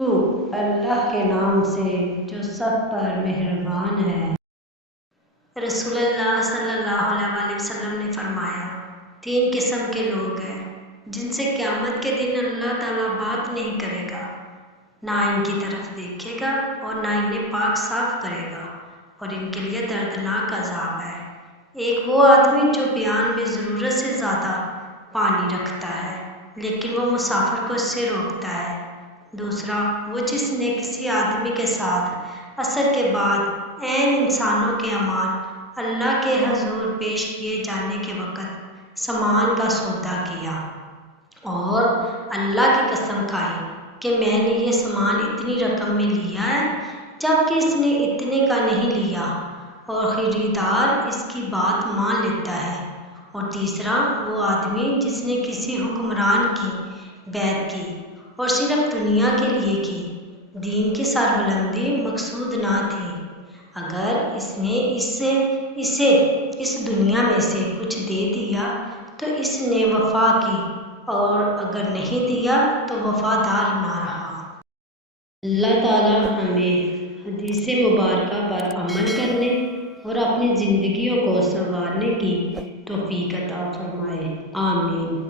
شروع اللہ کے نام سے جو سب پر مہربان ہے۔ رسول اللہ صلی اللہ علیہ وسلم نے فرمایا، 3 قسم کے لوگ ہیں جن سے قیامت کے دن اللہ تعالیٰ بات نہیں کرے گا، نہ ان کی طرف دیکھے گا اور نہ انہیں پاک صاف کرے گا، اور ان کے لیے دردناک عذاب ہے۔ ایک وہ آدمی جو بیان میں ضرورت سے زیادہ پانی رکھتا ہے لیکن وہ مسافر کو اس سے روکتا ہے۔ دوسرا وہ جس نے کسی آدمی کے ساتھ عصر کے بعد عین انسانوں کے امان اللہ کے حضور پیش کیے جانے کے وقت سامان کا سودا کیا اور اللہ کی قسم کھائی کہ میں نے یہ سامان اتنی رقم میں لیا ہے جبکہ اس نے اتنے کا نہیں لیا، اور خریدار اس کی بات مان لیتا ہے۔ اور تیسرا وہ آدمی جس نے کسی حکمران کی بیعت کی اور صرف دنیا کے لیے کی، دین کی سربلندی مقصود نہ تھی۔ اگر اس نے اسے اس دنیا میں سے کچھ دے دیا تو اس نے وفا کی، اور اگر نہیں دیا تو وفادار نہ رہا۔ اللہ تعالیٰ ہمیں حدیث مبارکہ پر عمل کرنے اور اپنی زندگیوں کو سنوارنے کی توفیق عطا فرمائے، آمین۔